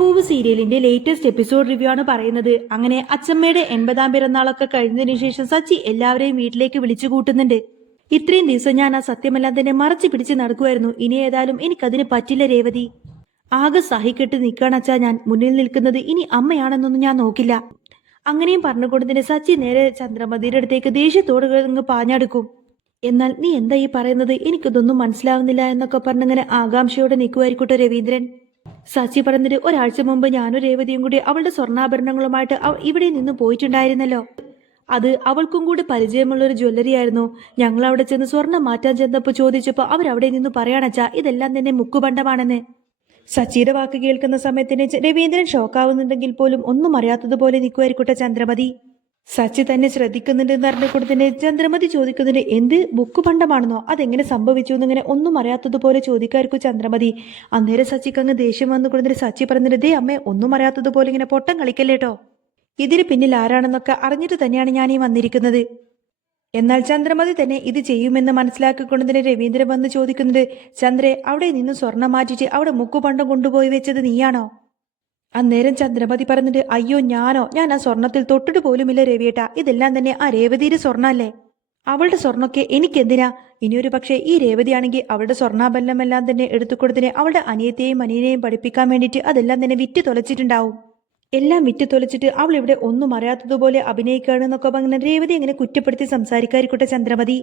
താമരപ്പൂവ് സീരിയലിന്റെ latest episode review ആണ് പറയുന്നത്. അങ്ങനെ അച്ചമ്മയുടെ 80ാം പിറന്നാളൊക്കെ കഴിഞ്ഞതിന് ശേഷം സച്ചി എല്ലാവരെയും വീട്ടിലേക്ക് വിളിച്ചു കൂട്ടുന്നുണ്ട്. ഇത്രയും ദിവസം ഞാൻ ആ സത്യമെല്ലാം തന്നെ മറച്ചു പിടിച്ച് നടക്കുമായിരുന്നു. ഇനി ഏതായാലും എനിക്കതിന് പറ്റില്ല രേവതി. ആകെ സഹിക്കെട്ട് നിൽക്കണച്ചാ ഞാൻ മുന്നിൽ നിൽക്കുന്നത്. ഇനി അമ്മയാണെന്നൊന്നും ഞാൻ നോക്കില്ല. അങ്ങനെയും പറഞ്ഞുകൊണ്ടതിന് സച്ചി നേരെ ചന്ദ്രമതിയുടെ അടുത്തേക്ക് ദേഷ്യത്തോട് പാഞ്ഞെടുക്കും. എന്നാൽ നീ എന്താ ഈ പറയുന്നത്, എനിക്കിതൊന്നും മനസ്സിലാവുന്നില്ല എന്നൊക്കെ പറഞ്ഞിങ്ങനെ ആകാംക്ഷയോടെ നിൽക്കുമായിരിക്കട്ടെ രവീന്ദ്രൻ. സച്ചി പറഞ്ഞിട്ട് ഒരാഴ്ച മുമ്പ് ഞാനും രേവതിയും കൂടി അവളുടെ സ്വർണ്ണാഭരണങ്ങളുമായിട്ട് ഇവിടെ നിന്ന് പോയിട്ടുണ്ടായിരുന്നല്ലോ. അത് അവൾക്കും കൂടി പരിചയമുള്ളൊരു ജ്വല്ലറി ആയിരുന്നു. ഞങ്ങൾ അവിടെ ചെന്ന് സ്വർണം മാറ്റാൻ ചെന്നപ്പോൾ ചോദിച്ചപ്പോൾ അവരവിടെ നിന്ന് പറയാണച്ചാ ഇതെല്ലാം തന്നെ മുക്കുപണ്ടമാണെന്ന്. സച്ചിയുടെ വാക്ക് കേൾക്കുന്ന സമയത്തിന് രവീന്ദ്രൻ ഷോക്കാവുന്നുണ്ടെങ്കിൽ പോലും ഒന്നും അറിയാത്തതുപോലെ നിൽക്കുമായിരിക്കട്ടെ ചന്ദ്രമതി. സച്ചി തന്നെ ശ്രദ്ധിക്കുന്നുണ്ടെന്ന് അറിഞ്ഞുകൊണ്ടതിന് ചന്ദ്രമതി ചോദിക്കുന്നുണ്ട്, എന്ത് ബുക്ക് പണ്ടമാണെന്നോ, അതെങ്ങനെ സംഭവിച്ചു എന്നിങ്ങനെ ഒന്നും അറിയാത്തതുപോലെ ചോദിക്കായിരിക്കും ചന്ദ്രമതി. അന്നേരം സച്ചിക്ക് അങ്ങ് ദേഷ്യം വന്നുകൊണ്ടതിന് സച്ചി പറഞ്ഞിട്ട്, ദേ അമ്മേ, ഒന്നും അറിയാത്തതുപോലെ ഇങ്ങനെ പൊട്ടം കളിക്കല്ലേട്ടോ. ഇതിന് പിന്നിൽ ആരാണെന്നൊക്കെ അറിഞ്ഞിട്ട് തന്നെയാണ് ഞാൻ ഈ വന്നിരിക്കുന്നത്. എന്നാൽ ചന്ദ്രമതി തന്നെ ഇത് ചെയ്യുമെന്ന് മനസ്സിലാക്കിക്കൊണ്ടതിന് രവീന്ദ്രൻ വന്ന് ചോദിക്കുന്നുണ്ട്, ചന്ദ്രേ, അവിടെ നിന്ന് സ്വർണം മാറ്റിയിട്ട് അവിടെ മുക്കുപണ്ടം കൊണ്ടുപോയി വെച്ചത് നീയാണോ? അന്നേരം ചന്ദ്രമതി പറഞ്ഞിട്ട്, അയ്യോ ഞാനോ, ഞാൻ ആ സ്വർണത്തിൽ തൊട്ടിട്ട് പോലുമില്ല രവിയേട്ടാ. ഇതെല്ലാം തന്നെ ആ രേവതിയുടെ സ്വർണ്ണല്ലേ. അവളുടെ സ്വർണ്ണമൊക്കെ എനിക്കെന്തിനാ? ഇനിയൊരു പക്ഷേ ഈ രേവതിയാണെങ്കിൽ അവളുടെ സ്വർണ്ണാഭരണമെല്ലാം തന്നെ എടുത്തുകൊടുത്തിനെ അവളുടെ അനിയത്തെയും അനിയനെയും പഠിപ്പിക്കാൻ വേണ്ടിയിട്ട് അതെല്ലാം തന്നെ വിറ്റ് തൊലച്ചിട്ടുണ്ടാവും. എല്ലാം വിറ്റ് തൊലച്ചിട്ട് അവൾ ഇവിടെ ഒന്നും അറിയാത്തതുപോലെ അഭിനയിക്കുകയാണെന്നൊക്കെ പറഞ്ഞ രേവതി അങ്ങനെ കുറ്റപ്പെടുത്തി സംസാരിക്കാതിരിക്കട്ടെ ചന്ദ്രമതി.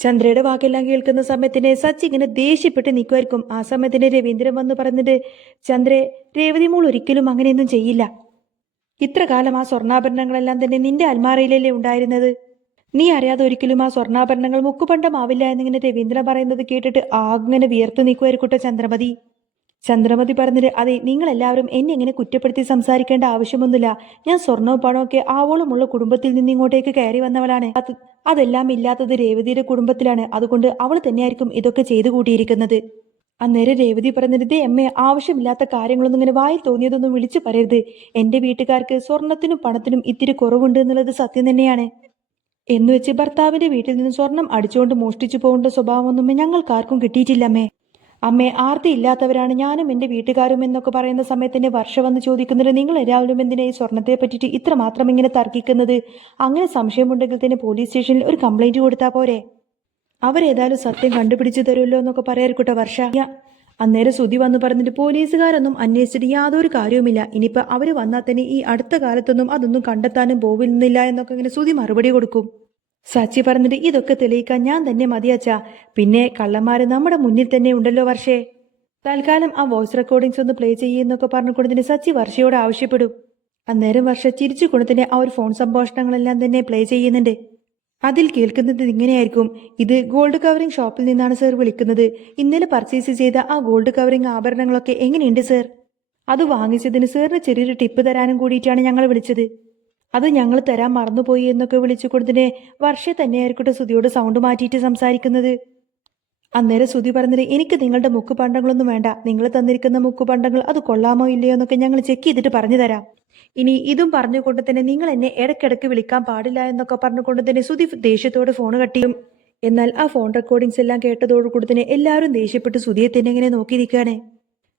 ചന്ദ്രയുടെ വാക്കെല്ലാം കേൾക്കുന്ന സമയത്തിന് സച്ചി ഇങ്ങനെ ദേഷ്യപ്പെട്ട് നിൽക്കുമായിരിക്കും. ആ സമയത്തിന് രവീന്ദ്രൻ വന്ന് പറഞ്ഞിട്ട്, ചന്ദ്രേ, രേവതി മോൾ ഒരിക്കലും അങ്ങനെയൊന്നും ചെയ്യില്ല. ഇത്ര കാലം ആ സ്വർണ്ണാഭരണങ്ങളെല്ലാം തന്നെ നിന്റെ അൽമാറയിലല്ലേ ഉണ്ടായിരുന്നത്. നീ അറിയാതെ ഒരിക്കലും ആ സ്വർണ്ണാഭരണങ്ങൾ മുക്കുപണ്ടമാവില്ല എന്നിങ്ങനെ രവീന്ദ്രൻ പറയുന്നത് കേട്ടിട്ട് ആങ്ങനെ വിയർത്ത് നിൽക്കുമായിരിക്കട്ടെ ചന്ദ്രമതി. ചന്ദ്രമതി പറഞ്ഞിട്ട്, അതെ, നിങ്ങളെല്ലാവരും എന്നെ ഇങ്ങനെ കുറ്റപ്പെടുത്തി സംസാരിക്കേണ്ട ആവശ്യമൊന്നുമില്ല. ഞാൻ സ്വർണ്ണവും പണമൊക്കെ ആവോളമുള്ള കുടുംബത്തിൽ നിന്ന് ഇങ്ങോട്ടേക്ക് കയറി വന്നവളാണ്. അതെല്ലാം ഇല്ലാത്തത് രേവതിയുടെ കുടുംബത്തിലാണ്. അതുകൊണ്ട് അവൾ തന്നെയായിരിക്കും ഇതൊക്കെ ചെയ്തു കൂട്ടിയിരിക്കുന്നത്. അന്നേരം രേവതി പറഞ്ഞിട്ട്, ദേ അമ്മേ, ആവശ്യമില്ലാത്ത കാര്യങ്ങളൊന്നും ഇങ്ങനെ വായിൽ തോന്നിയതൊന്നും വിളിച്ചു പറയരുത്. എന്റെ വീട്ടുകാർക്ക് സ്വർണത്തിനും പണത്തിനും ഇത്തിരി കുറവുണ്ട് എന്നുള്ളത് സത്യം തന്നെയാണ്. എന്നുവെച്ച് ഭർത്താവിന്റെ വീട്ടിൽ നിന്ന് സ്വർണം അടിച്ചുകൊണ്ട് മോഷ്ടിച്ചു പോകേണ്ട സ്വഭാവമൊന്നും ഞങ്ങൾക്കാർക്കും കിട്ടിയിട്ടില്ലമ്മേ. അമ്മേ, ആർത്തി ഇല്ലാത്തവരാണ് ഞാനും എന്റെ വീട്ടുകാരും എന്നൊക്കെ പറയുന്ന സമയത്തിന്റെ വർഷ വന്ന് ചോദിക്കുന്നത്, നിങ്ങൾ എല്ലാവരും എന്തിനാ ഈ സ്വർണത്തെ പറ്റിയിട്ട് ഇത്രമാത്രം ഇങ്ങനെ തർക്കിക്കുന്നത്? അങ്ങനെ സംശയമുണ്ടെങ്കിൽ തന്നെ പോലീസ് സ്റ്റേഷനിൽ ഒരു കംപ്ലൈന്റ് കൊടുത്താൽ പോരെ? അവരേതായാലും സത്യം കണ്ടുപിടിച്ചു തരുമല്ലോ എന്നൊക്കെ പറയാറിക്കട്ടെ വർഷ. അന്നേരം ശ്രുതി വന്ന് പറഞ്ഞിട്ട്, പോലീസുകാരൊന്നും അന്വേഷിച്ചിട്ട് യാതൊരു കാര്യവുമില്ല. ഇനിയിപ്പോൾ അവർ വന്നാൽ തന്നെ ഈ അടുത്ത കാലത്തൊന്നും അതൊന്നും കണ്ടെത്താനും പോവില്ല എന്നൊക്കെ ഇങ്ങനെ ശ്രുതി മറുപടി കൊടുക്കും. സച്ചി പറഞ്ഞിട്ട്, ഇതൊക്കെ തെളിയിക്കാൻ ഞാൻ തന്നെ മതിയാച്ചാ. പിന്നെ കള്ളന്മാര് നമ്മുടെ മുന്നിൽ തന്നെ ഉണ്ടല്ലോ വർഷേ. തൽക്കാലം ആ വോയിസ് റെക്കോർഡിങ്സ് ഒന്ന് പ്ലേ ചെയ്യുന്നൊക്കെ പറഞ്ഞുകൊണ്ടതിന് സച്ചി വർഷയോട് ആവശ്യപ്പെടും. അന്നേരം വർഷ ചിരിച്ചു കൊണ്ടതിന് ആ ഒരു ഫോൺ സംഭാഷണങ്ങളെല്ലാം തന്നെ പ്ലേ ചെയ്യുന്നുണ്ട്. അതിൽ കേൾക്കുന്നത് ഇങ്ങനെയായിരിക്കും, ഇത് ഗോൾഡ് കവറിംഗ് ഷോപ്പിൽ നിന്നാണ് സർ വിളിക്കുന്നത്. ഇന്നലെ പർച്ചേസ് ചെയ്ത ആ ഗോൾഡ് കവറിംഗ് ആഭരണങ്ങളൊക്കെ എങ്ങനെയുണ്ട് സർ? അത് വാങ്ങിച്ചതിന് സാറിന് ചെറിയൊരു ടിപ്പ് തരാനും കൂടിയിട്ടാണ് ഞങ്ങൾ വിളിച്ചത്. അത് ഞങ്ങൾ തരാൻ മറന്നുപോയി എന്നൊക്കെ വിളിച്ചു കൊടുത്തിനെ വർഷ തന്നെയായിരിക്കട്ടെ ശ്രുതിയോട് സൗണ്ട് മാറ്റിയിട്ട് സംസാരിക്കുന്നത്. അന്നേരം ശ്രുതി പറഞ്ഞത്, എനിക്ക് നിങ്ങളുടെ മുക്കുപണ്ടങ്ങളൊന്നും വേണ്ട. നിങ്ങൾ തന്നിരിക്കുന്ന മുക്കുപണ്ടങ്ങൾ അത് കൊള്ളാമോ ഇല്ലയോ എന്നൊക്കെ ഞങ്ങൾ ചെക്ക് ചെയ്തിട്ട് പറഞ്ഞു തരാം. ഇനി ഇതും പറഞ്ഞുകൊണ്ട് തന്നെ നിങ്ങൾ എന്നെ ഇടയ്ക്കിടയ്ക്ക് വിളിക്കാൻ പാടില്ല എന്നൊക്കെ പറഞ്ഞുകൊണ്ട് തന്നെ ശ്രുതി ദേഷ്യത്തോടെ ഫോൺ കട്ടിയും. എന്നാൽ ആ ഫോൺ റെക്കോർഡിങ്സ് എല്ലാം കേട്ടതോടുകൂടി തന്നെ എല്ലാവരും ദേഷ്യപ്പെട്ട് ശ്രുതിയെ തന്നെ ഇങ്ങനെ നോക്കിയിരിക്കുകയാണ്.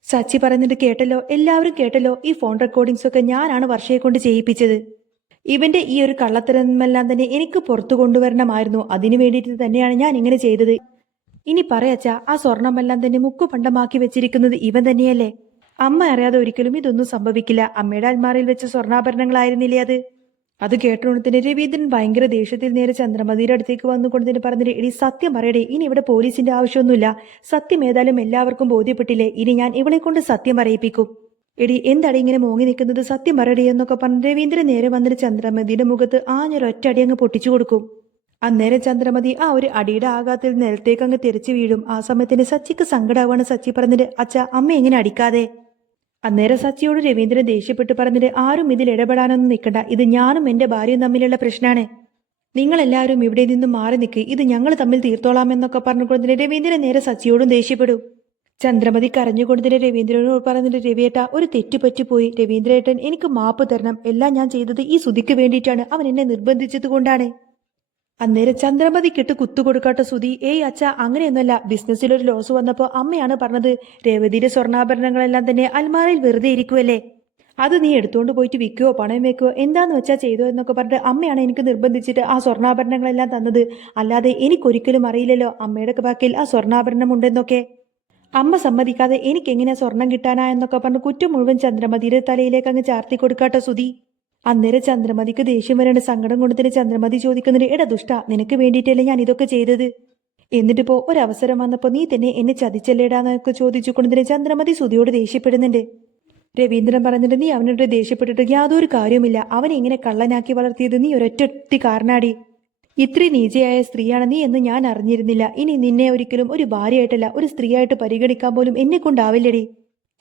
സച്ചി പറയുന്നത് കേട്ടല്ലോ, എല്ലാവരും കേട്ടല്ലോ, ഈ ഫോൺ റെക്കോർഡിങ്സ് ഒക്കെ ഞാനാണ് വർഷയെ കൊണ്ട് ചെയ്യിപ്പിച്ചത്. ഇവന്റെ ഈ ഒരു കള്ളത്തരമെല്ലാം തന്നെ എനിക്ക് പുറത്തു കൊണ്ടുവരണമായിരുന്നു. അതിനു വേണ്ടിയിട്ട് തന്നെയാണ് ഞാൻ ഇങ്ങനെ ചെയ്തത്. ഇനി പറയച്ചാ, ആ സ്വർണമെല്ലാം തന്നെ മുക്കുപണ്ടമാക്കി വെച്ചിരിക്കുന്നത് ഇവൻ തന്നെയല്ലേ? അമ്മ അറിയാതെ ഒരിക്കലും ഇതൊന്നും സംഭവിക്കില്ല. അമ്മയുടെ അൽമാറയിൽ വെച്ച സ്വർണ്ണാഭരണങ്ങളായിരുന്നില്ലേ അത്? അത് കേട്ടോണത്തിന് രവീന്ദ്രൻ ഭയങ്കര ദേഷ്യത്തിൽ നേരെ ചന്ദ്രമതിയുടെ അടുത്തേക്ക് വന്നുകൊണ്ടതിന് പറഞ്ഞിട്ട്, എടി സത്യം പറയടേ, ഇനി ഇവിടെ പോലീസിന്റെ ആവശ്യമൊന്നുമില്ല. സത്യം ഏതായാലും എല്ലാവർക്കും ബോധ്യപ്പെട്ടില്ലേ? ഇനി ഞാൻ ഇവളെ കൊണ്ട് സത്യം പറയിപ്പിക്കും. എടി എന്താടി ഇങ്ങനെ മോങ്ങി നിൽക്കുന്നത്, സത്യം പറയടി എന്നൊക്കെ പറഞ്ഞ് രവീന്ദ്രൻ നേരെ വന്നിട്ട് ചന്ദ്രമതിയുടെ മുഖത്ത് ആഞ്ഞൊരൊറ്റ അടി അങ്ങ് പൊട്ടിച്ചു കൊടുക്കും. അന്നേരം ചന്ദ്രമതി ആ ഒരു അടിയുടെ ആഘാതത്തിൽ നിലത്തേക്ക് അങ്ങ് തെറിച്ചു വീഴും. ആ സമയത്തിന് സച്ചിക്ക് സങ്കടാവാണ്. സച്ചി പറഞ്ഞിട്ട്, അച്ഛ, അമ്മ എങ്ങനെ അടിക്കാതെ? അന്നേരം സച്ചിയോട് രവീന്ദ്രൻ ദേഷ്യപ്പെട്ട് പറഞ്ഞിട്ട്, ആരും ഇതിൽ ഇടപെടാനൊന്നും നിൽക്കണ്ട. ഇത് ഞാനും എന്റെ ഭാര്യയും തമ്മിലുള്ള പ്രശ്നമാണ്. നിങ്ങളെല്ലാവരും ഇവിടെ നിന്നും മാറി നിൽക്ക്. ഇത് ഞങ്ങൾ തമ്മിൽ തീർത്തോളാമെന്നൊക്കെ പറഞ്ഞുകൊണ്ട് രവീന്ദ്രൻ നേരെ സച്ചിയോടും ദേഷ്യപ്പെടും. ചന്ദ്രമതി കരഞ്ഞുകൊണ്ടതിന് രവീന്ദ്രനോട് പറഞ്ഞിട്ട്, രവിയേട്ട, ഒരു തെറ്റ് പറ്റിപ്പോയി. രവീന്ദ്രേട്ടൻ എനിക്ക് മാപ്പ് തരണം. എല്ലാം ഞാൻ ചെയ്തത് ഈ ശ്രുതിക്ക് വേണ്ടിയിട്ടാണ്. അവൻ എന്നെ നിർബന്ധിച്ചത് കൊണ്ടാണ്. അന്നേരം ചന്ദ്രമതിക്കിട്ട് കുത്തുകൊടുക്കാത്ത സുധി, ഏയ് അച്ഛ അങ്ങനെയൊന്നുമല്ല, ബിസിനസ്സിലൊരു ലോസ് വന്നപ്പോ അമ്മയാണ് പറഞ്ഞത് രേവതിയുടെ സ്വർണ്ണാഭരണങ്ങളെല്ലാം തന്നെ അൽമാരയിൽ വെറുതെ ഇരിക്കുവല്ലേ, അത് നീ എടുത്തുകൊണ്ട് പോയിട്ട് വിൽക്കുകയോ പണയം വെക്കുകയോ എന്താന്ന് വെച്ചാ ചെയ്തോ എന്നൊക്കെ പറഞ്ഞിട്ട് അമ്മയാണ് എനിക്ക് നിർബന്ധിച്ചിട്ട് ആ സ്വർണ്ണാഭരണങ്ങളെല്ലാം തന്നത്. അല്ലാതെ എനിക്കൊരിക്കലും അറിയില്ലല്ലോ അമ്മയുടെ ബാക്കിൽ ആ സ്വർണ്ണാഭരണം ഉണ്ടെന്നൊക്കെ. അമ്മ സമ്മതിക്കാതെ എനിക്ക് എങ്ങനെയാ സ്വർണം കിട്ടാനാ എന്നൊക്കെ പറഞ്ഞ് കുറ്റം മുഴുവൻ ചന്ദ്രമതിയുടെ തലയിലേക്ക് അങ്ങ് ചാർത്തി കൊടുക്കാട്ടോ സുധി. അന്നേരം ചന്ദ്രമതിക്ക് ദേഷ്യം വരേണ്ട സങ്കടം കൊണ്ട് തന്നെ ചന്ദ്രമതി ചോദിക്കുന്നത്, എടാ ദുഷ്ട, നിനക്ക് വേണ്ടിയിട്ടല്ലേ ഞാൻ ഇതൊക്കെ ചെയ്തത്, എന്നിട്ടിപ്പോ ഒരവസരം വന്നപ്പോ നീ തന്നെ എന്നെ ചതിച്ചല്ലേടാന്നൊക്കെ ചോദിച്ചുകൊണ്ട് തന്നെ ചന്ദ്രമതി സുധിയോട് ദേഷ്യപ്പെടുന്നുണ്ട്. രവീന്ദ്രൻ പറഞ്ഞിട്ട്, നീ അവനോട് ദേഷ്യപ്പെട്ടിട്ട് യാതൊരു കാര്യവുമില്ല, അവനെ ഇങ്ങനെ കള്ളനാക്കി വളർത്തിയത് നീ ഒരൊറ്റ കാരണാടി. ഇത്രയും നീചയായ സ്ത്രീയാണ് നീ എന്ന് ഞാൻ അറിഞ്ഞിരുന്നില്ല. ഇനി നിന്നെ ഒരിക്കലും ഒരു ഭാര്യയായിട്ടല്ല ഒരു സ്ത്രീയായിട്ട് പരിഗണിക്കാൻ പോലും എന്നെ കൊണ്ടാവില്ലടി.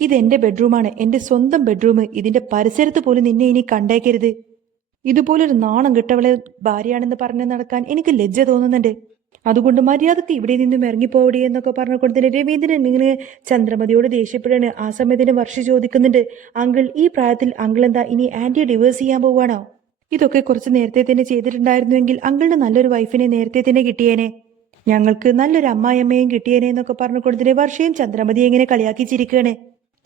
ഇതെന്റെ ബെഡ്റൂമാണ്, എന്റെ സ്വന്തം ബെഡ്റൂം. ഇതിന്റെ പരിസരത്ത് പോലും നിന്നെ ഇനി കണ്ടേക്കരുത്. ഇതുപോലൊരു നാണം കെട്ടവളെ ഭാര്യയാണെന്ന് പറഞ്ഞ് നടക്കാൻ എനിക്ക് ലജ്ജ തോന്നുന്നുണ്ട്. അതുകൊണ്ട് മര്യാദക്ക് ഇവിടെ നിന്നും ഇറങ്ങിപ്പോവടി എന്നൊക്കെ പറഞ്ഞുകൊണ്ട് തന്നെ രവീന്ദ്രൻ ഇങ്ങനെ ചന്ദ്രമതിയോട് ദേഷ്യപ്പെടാണ്. ആ സമയത്തിന് വർഷ ചോദിക്കുന്നുണ്ട്, അങ്കിൾ ഈ പ്രായത്തിൽ അങ്കിൾ എന്താ ഇനി ആന്റിയെ ഡിവേഴ്സ് ചെയ്യാൻ പോവാണോ? ഇതൊക്കെ കുറച്ച് നേരത്തെ തന്നെ ചെയ്തിട്ടുണ്ടായിരുന്നുവെങ്കിൽ അങ്കിളിന് നല്ലൊരു വൈഫിനെ നേരത്തെ തന്നെ കിട്ടിയേനെ, ഞങ്ങൾക്ക് നല്ലൊരു അമ്മായിയമ്മയും കിട്ടിയേനെ എന്നൊക്കെ പറഞ്ഞുകൊണ്ട് തന്നെ വർഷയും ചന്ദ്രമതിയെ ഇങ്ങനെ കളിയാക്കി ചിരിക്കുകയാണ്.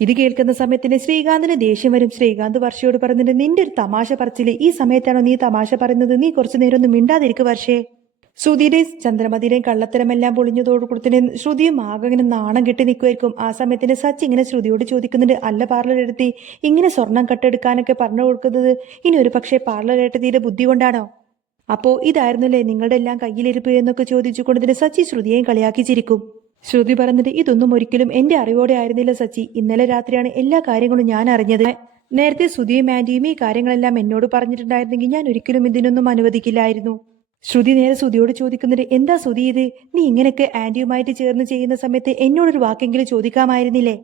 ഇത് കേൾക്കുന്ന സമയത്തിന് ശ്രീകാന്തിന് ദേഷ്യം വരും. ശ്രീകാന്ത് വർഷയോട് പറഞ്ഞിട്ട്, നിന്റെ ഒരു തമാശ പറച്ചില്, ഈ സമയത്താണോ നീ തമാശ പറയുന്നത്? നീ കുറച്ചു നേരം ഒന്ന് മിണ്ടാതിരിക്കുക വർഷേ. ശ്രുതിയുടെയും ചന്ദ്രമതിയുടെയും കള്ളത്തരമെല്ലാം പൊളിഞ്ഞതോടുകൂടി ശ്രുതിയും ആകെ ഇങ്ങനെ നാണം കെട്ടി നിൽക്കുമായിരിക്കും. ആ സമയത്തിന് സച്ചി ഇങ്ങനെ ശ്രുതിയോട് ചോദിക്കുന്നുണ്ട്, അല്ല പാർലറെടുത്തി ഇങ്ങനെ സ്വർണം കട്ടെടുക്കാനൊക്കെ പറഞ്ഞു കൊടുക്കുന്നത് ഇനി ഒരു പക്ഷേ പാർലറെടുത്തിയുടെ ബുദ്ധി കൊണ്ടാണോ? അപ്പോ ഇതായിരുന്നല്ലേ നിങ്ങളുടെ എല്ലാം കയ്യിലിരിപ്പ് എന്നൊക്കെ ചോദിച്ചുകൊണ്ട് സച്ചി ശ്രുതിയെയും കളിയാക്കി ചിരിക്കും. ശ്രുതി പറഞ്ഞിട്ട്, ഇതൊന്നും ഒരിക്കലും എന്റെ അറിവോടെ ആയിരുന്നില്ല സച്ചി, ഇന്നലെ രാത്രിയാണ് എല്ലാ കാര്യങ്ങളും ഞാൻ അറിഞ്ഞത്. നേരത്തെ ശ്രുതിയും ആന്റിയും ഈ കാര്യങ്ങളെല്ലാം എന്നോട് പറഞ്ഞിട്ടുണ്ടായിരുന്നെങ്കിൽ ഞാൻ ഒരിക്കലും ഇതിനൊന്നും അനുവദിക്കില്ലായിരുന്നു. ശ്രുതി നേരെ ശ്രുതിയോട് ചോദിക്കുന്നുണ്ട്, എന്താ ശ്രുതി ഇത്, നീ ഇങ്ങനെയൊക്കെ ആന്റിയുമായിട്ട് ചേർന്ന് ചെയ്യുന്ന സമയത്ത് എന്നോടൊരു വാക്കെങ്കിലും ചോദിക്കാമായിരുന്നില്ലേ?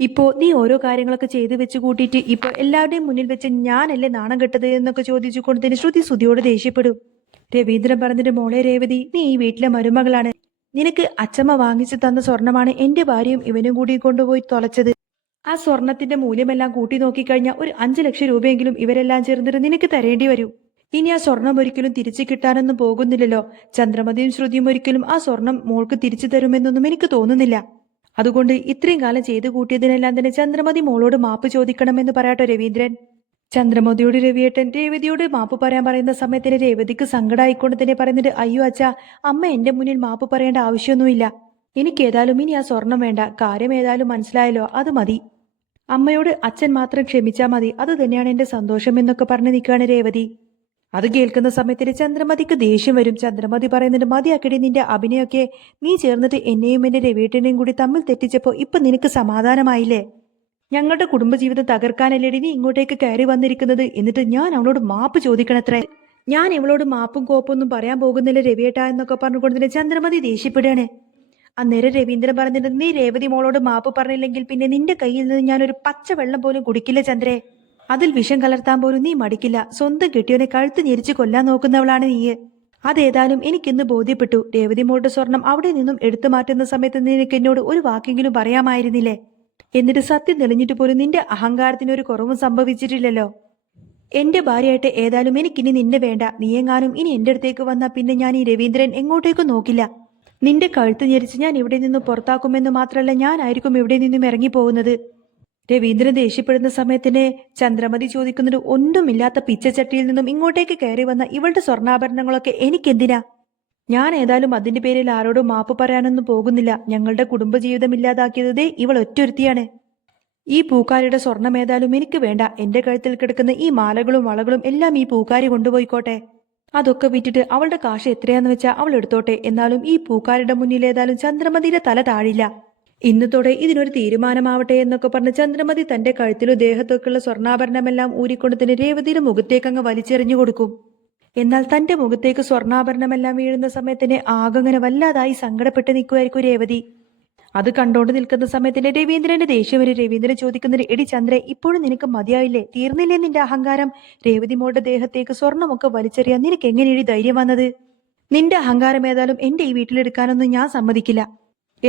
ഇപ്പോ നീ ഓരോ കാര്യങ്ങളൊക്കെ ചെയ്തു വെച്ച് കൂട്ടിയിട്ട് ഇപ്പൊ എല്ലാവരുടെയും മുന്നിൽ വെച്ച് ഞാനല്ലേ നാണം കെട്ടത് എന്നൊക്കെ ചോദിച്ചുകൊണ്ട് തന്നെ ശ്രുതിയോട് ദേഷ്യപ്പെടും. രവീന്ദ്രൻ പറഞ്ഞിട്ട്, മോളെ രേവതി, നീ ഈ വീട്ടിലെ മരുമകളാണ്, നിനക്ക് അച്ചമ്മ വാങ്ങിച്ചു തന്ന സ്വർണമാണ് എന്റെ ഭാര്യയും ഇവനും കൂടി കൊണ്ടുപോയി തൊലച്ചത്. ആ സ്വർണത്തിന്റെ മൂല്യമെല്ലാം കൂട്ടി നോക്കിക്കഴിഞ്ഞാൽ ഒരു 5 ലക്ഷം രൂപയെങ്കിലും ഇവരെല്ലാം ചേർന്നിട്ട് നിനക്ക് തരേണ്ടി വരും. ഇനി ആ സ്വർണം ഒരിക്കലും തിരിച്ചു കിട്ടാനൊന്നും പോകുന്നില്ലല്ലോ. ചന്ദ്രമതിയും ശ്രുതിയും ഒരിക്കലും ആ സ്വർണം മോൾക്ക് തിരിച്ചു തരുമെന്നൊന്നും എനിക്ക് തോന്നുന്നില്ല. അതുകൊണ്ട് ഇത്രയും കാലം ചെയ്തു കൂട്ടിയതിനെല്ലാം തന്നെ ചന്ദ്രമതി മോളോട് മാപ്പ് ചോദിക്കണമെന്ന് പറയാട്ടോ രവീന്ദ്രൻ. ചന്ദ്രമതിയോട് രവിയേട്ടൻ രേവതിയോട് മാപ്പ് പറയാൻ പറയുന്ന സമയത്തിന് രേവതിക്ക് സങ്കടമായിക്കൊണ്ട് തന്നെ പറയുന്നുണ്ട്, അയ്യോ അച്ഛാ, അമ്മ എന്റെ മുന്നിൽ മാപ്പ് പറയേണ്ട ആവശ്യമൊന്നുമില്ല, എനിക്കേതായാലും ഇനി ആ സ്വർണം വേണ്ട, കാര്യം ഏതായാലും മനസ്സിലായല്ലോ, അത് മതി. അമ്മയോട് അച്ഛൻ മാത്രം ക്ഷമിച്ചാൽ മതി, അത് തന്നെയാണ് എന്റെ സന്തോഷം എന്നൊക്കെ പറഞ്ഞു നിൽക്കുകയാണ് രേവതി. അത് കേൾക്കുന്ന സമയത്തിന് ചന്ദ്രമതിക്ക് ദേഷ്യം വരും. ചന്ദ്രമതി പറയുന്നുണ്ട്, മതിയാക്കടി നിന്റെ അഭിനയൊക്കെ, നീ ചേർന്നിട്ട് എന്നെയും എന്റെ രവിയേട്ടനെയും കൂടി തമ്മിൽ തെറ്റിച്ചപ്പോ ഇപ്പൊ നിനക്ക് സമാധാനമായില്ലേ? ഞങ്ങളുടെ കുടുംബജീവിതം തകർക്കാനല്ലേടി നീ ഇങ്ങോട്ടേക്ക് കയറി വന്നിരിക്കുന്നത്, എന്നിട്ട് ഞാൻ അവളോട് മാപ്പ് ചോദിക്കണത്രേ. ഞാൻ ഇവളോട് മാപ്പും കോപ്പൊന്നും പറയാൻ പോകുന്നില്ല രവിയേട്ട എന്നൊക്കെ പറഞ്ഞുകൊണ്ട് ചന്ദ്രമതി ദേഷ്യപ്പെടുകയാണ്. അന്നേരം രവീന്ദ്രൻ പറഞ്ഞിട്ട്, നീ രേവതി മോളോട് മാപ്പ് പറഞ്ഞില്ലെങ്കിൽ പിന്നെ നിന്റെ കയ്യിൽ നിന്ന് ഞാനൊരു പച്ച വെള്ളം പോലും കുടിക്കില്ല ചന്ദ്രേ, അതിൽ വിഷം കലർത്താൻ പോലും നീ മടിക്കില്ല. സ്വന്തം കെട്ടിയവനെ കഴുത്ത് ഞെരിച്ച് കൊല്ലാൻ നോക്കുന്നവളാണ് നീ. അതേതായാലും എനിക്കിന്ന് ബോധ്യപ്പെട്ടു. രേവതി മോളുടെ സ്വർണം അവിടെ നിന്നും എടുത്തു മാറ്റുന്ന സമയത്ത് നിനക്ക് എന്നോട് ഒരു വാക്കെങ്കിലും പറയാമായിരുന്നില്ലേ? എന്നിട്ട് സത്യം തെളിഞ്ഞിട്ട് പോലും നിന്റെ അഹങ്കാരത്തിന് ഒരു കുറവും സംഭവിച്ചിട്ടില്ലല്ലോ. എന്റെ ഭാര്യയായിട്ട് ഏതായാലും എനിക്കിനി നിന്നെ വേണ്ട. നീയെങ്ങാനും ഇനി എന്റെ അടുത്തേക്ക് വന്നാൽ പിന്നെ ഞാൻ ഈ രവീന്ദ്രൻ എങ്ങോട്ടേക്കും നോക്കില്ല. നിന്റെ കഴുത്ത് ഞെരിച്ച് ഞാൻ ഇവിടെ നിന്നും പുറത്താക്കുമെന്ന് മാത്രമല്ല, ഞാനായിരിക്കും ഇവിടെ നിന്നും ഇറങ്ങിപ്പോകുന്നത്. രവീന്ദ്രൻ ദേഷ്യപ്പെടുന്ന സമയത്തിന് ചന്ദ്രമതി ചോദിക്കുന്നത്, ഒന്നുമില്ലാത്ത പിച്ചച്ചട്ടിയിൽ നിന്നും ഇങ്ങോട്ടേക്ക് കയറി വന്ന ഇവളുടെ സ്വർണ്ണാഭരണങ്ങളൊക്കെ എനിക്കെന്തിനാ? ഞാൻ ഏതായാലും അതിന്റെ പേരിൽ ആരോടും മാപ്പ് പറയാനൊന്നും പോകുന്നില്ല. ഞങ്ങളുടെ കുടുംബജീവിതം ഇല്ലാതാക്കിയത് ഇവൾ ഒറ്റൊരുത്തിയാണ്. ഈ പൂക്കാരിയുടെ സ്വർണം ഏതായാലും എനിക്ക് വേണ്ട. എന്റെ കഴുത്തിൽ കിടക്കുന്ന ഈ മാലകളും വളകളും എല്ലാം ഈ പൂക്കാരി കൊണ്ടുപോയിക്കോട്ടെ. അതൊക്കെ വിറ്റിട്ട് അവളുടെ കാശ് എത്രയാന്ന് വെച്ചാൽ അവൾ എടുത്തോട്ടെ. എന്നാലും ഈ പൂക്കാരിയുടെ മുന്നിൽ ഏതായാലും ചന്ദ്രമതിയുടെ തല താഴില്ല. ഇന്നത്തോടെ ഇതിനൊരു തീരുമാനമാവട്ടെ എന്നൊക്കെ പറഞ്ഞ് ചന്ദ്രമതി തന്റെ കഴുത്തിലും ദേഹത്തൊക്കെയുള്ള സ്വർണ്ണാഭരണമെല്ലാം ഊരിക്കൊണ്ട് തന്നെ രേവതിയുടെ മുഖത്തേക്കങ്ങ് വലിച്ചെറിഞ്ഞു കൊടുക്കും. എന്നാൽ തന്റെ മുഖത്തേക്ക് സ്വർണ്ണാഭരണമെല്ലാം വീഴുന്ന സമയത്തിന് ആകങ്ങനെ വല്ലാതായി സങ്കടപ്പെട്ട് നിൽക്കുമായിരിക്കും രേവതി. അത് കണ്ടോണ്ട് നിൽക്കുന്ന സമയത്തിന് രവീന്ദ്രന്റെ ദേഷ്യം വരും. രവീന്ദ്രൻ ചോദിക്കുന്നത്, എടി ചന്ദ്ര, ഇപ്പോഴും നിനക്ക് മതിയായില്ലേ? തീർന്നില്ലേ നിന്റെ അഹങ്കാരം? രേവതി മോളുടെ ദേഹത്തേക്ക് സ്വർണ്ണമൊക്കെ വലിച്ചെറിയാൻ നിനക്ക് എങ്ങനെയാണ് ധൈര്യം വന്നത്? നിന്റെ അഹങ്കാരം ഏതായാലും എന്റെ ഈ വീട്ടിലെടുക്കാനൊന്നും ഞാൻ സമ്മതിക്കില്ല.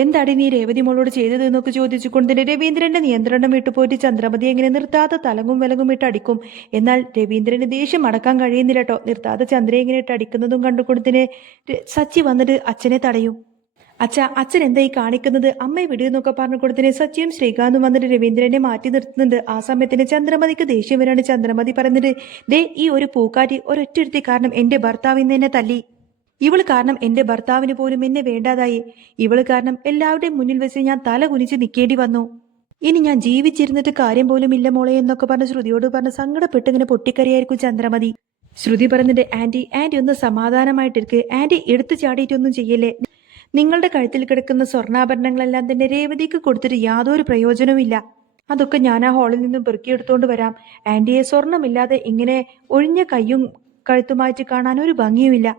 എന്താടി നീ രേവതി മോളോട് ചെയ്തത് എന്നൊക്കെ ചോദിച്ചുകൊണ്ട് തന്നെ രവീന്ദ്രന്റെ നിയന്ത്രണം വിട്ടുപോയിട്ട് ചന്ദ്രമതി എങ്ങനെ നിർത്താതെ തലങ്ങും വിലങ്ങും ഇട്ട് അടിക്കും. എന്നാൽ രവീന്ദ്രന് ദേഷ്യം അടക്കാൻ കഴിയുന്നില്ല കേട്ടോ. നിർത്താതെ ചന്ദ്രയെ ഇങ്ങനെ ഇട്ട് അടിക്കുന്നതും കണ്ടുകൊണ്ടതിനെ സച്ചി വന്നിട്ട് അച്ഛനെ തടയും. അച്ഛൻ എന്താ ഈ കാണിക്കുന്നത്, അമ്മയെ വിടുന്നൊക്കെ പറഞ്ഞു കൊടുത്തതിന് സച്ചിയും ശ്രീകാന്തും വന്നിട്ട് രവീന്ദ്രനെ മാറ്റി നിർത്തുന്നുണ്ട്. ആ സമയത്തിന് ചന്ദ്രമതിക്ക് ദേഷ്യം വരാണ്. ചന്ദ്രമതി പറഞ്ഞിട്ട്, ദേ ഈ ഒരു പൂക്കാരി ഒരൊറ്റൊരുത്തി കാരണം എന്റെ ഭർത്താവ് ഇന്ന് എന്നെ തല്ലി. ഇവള് കാരണം എന്റെ ഭർത്താവിന് പോലും എന്നെ വേണ്ടാതായി. ഇവള് കാരണം എല്ലാവരുടെയും മുന്നിൽ വെച്ച് ഞാൻ തല കുനിച്ച് നിൽക്കേണ്ടി വന്നു. ഇനി ഞാൻ ജീവിച്ചിരുന്നിട്ട് കാര്യം പോലും ഇല്ല മോളെ എന്നൊക്കെ പറഞ്ഞ് ശ്രുതിയോട് പറഞ്ഞ് സങ്കടപ്പെട്ട് ഇങ്ങനെ പൊട്ടിക്കറിയായിരിക്കും ചന്ദ്രമതി. ശ്രുതി പറഞ്ഞിട്ട്, ആന്റി ഒന്ന് സമാധാനമായിട്ടിരിക്ക്. ആന്റി എടുത്തു ചാടിയിട്ടൊന്നും ചെയ്യല്ലേ. നിങ്ങളുടെ കഴുത്തിൽ കിടക്കുന്ന സ്വർണ്ണാഭരണങ്ങളെല്ലാം തന്നെ രേവതിക്ക് കൊടുത്തിട്ട് യാതൊരു പ്രയോജനവുമില്ല. അതൊക്കെ ഞാൻ ആ ഹാളിൽ നിന്നും പെറുക്കിയെടുത്തോണ്ട് വരാം. ആന്റിയെ സ്വർണമില്ലാതെ ഇങ്ങനെ ഒഴിഞ്ഞ കയ്യും കഴുത്തുമായിട്ട് കാണാൻ ഒരു ഭംഗിയുമില്ല.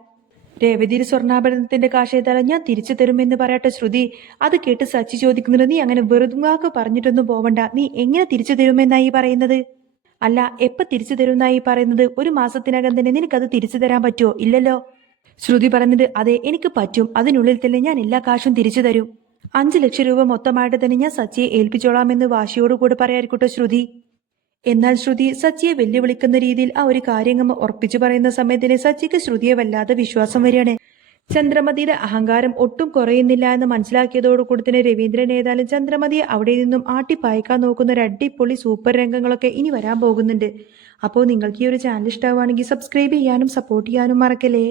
രേവതിയുടെ സ്വർണ്ണാഭരണത്തിന്റെ കാശ് ഏതായാലും ഞാൻ തിരിച്ചു തരുമെന്ന് പറയട്ടെ ശ്രുതി. അത് കേട്ട് സച്ചി ചോദിക്കുന്നുണ്ട്, നീ അങ്ങനെ വെറുതെ പറഞ്ഞിട്ടൊന്നും പോവണ്ട. നീ എങ്ങനെ തിരിച്ചു തരുമെന്നായി പറയുന്നത്? അല്ല, എപ്പ തിരിച്ചു തരുമെന്നായി പറയുന്നത്? ഒരു മാസത്തിനകം തന്നെ നിനക്കത് തിരിച്ചു തരാൻ പറ്റുമോ? ഇല്ലല്ലോ. ശ്രുതി പറഞ്ഞത്, അതെ എനിക്ക് പറ്റും. അതിനുള്ളിൽ തന്നെ ഞാൻ എല്ലാ കാശും തിരിച്ചു തരും. 5 ലക്ഷം രൂപ മൊത്തമായിട്ട് തന്നെ ഞാൻ സച്ചിയെ ഏൽപ്പിച്ചോളാമെന്ന് വാശിയോടുകൂടി പറയായിരിക്കട്ടോ ശ്രുതി. എന്നാൽ ശ്രുതി സച്ചിയെ വെല്ലുവിളിക്കുന്ന രീതിയിൽ ആ ഒരു കാര്യങ്ങൾ ഉറപ്പിച്ചു പറയുന്ന സമയത്തിന് സച്ചിക്ക് ശ്രുതിയെ വല്ലാതെ വിശ്വാസം വരികയാണ്. ചന്ദ്രമതിയുടെ അഹങ്കാരം ഒട്ടും കുറയുന്നില്ല എന്ന് മനസ്സിലാക്കിയതോടുകൂടി തന്നെ രവീന്ദ്രൻ ഏതായാലും ചന്ദ്രമതിയെ അവിടെ നിന്നും ആട്ടിപ്പായിക്കാൻ നോക്കുന്ന ഒരു അടിപൊളി സൂപ്പർ രംഗങ്ങളൊക്കെ ഇനി വരാൻ പോകുന്നുണ്ട്. അപ്പോൾ നിങ്ങൾക്ക് ഈ ഒരു ചാനൽ ഇഷ്ടമാവുകയാണെങ്കിൽ സബ്സ്ക്രൈബ് ചെയ്യാനും സപ്പോർട്ട് ചെയ്യാനും മറക്കല്ലേ.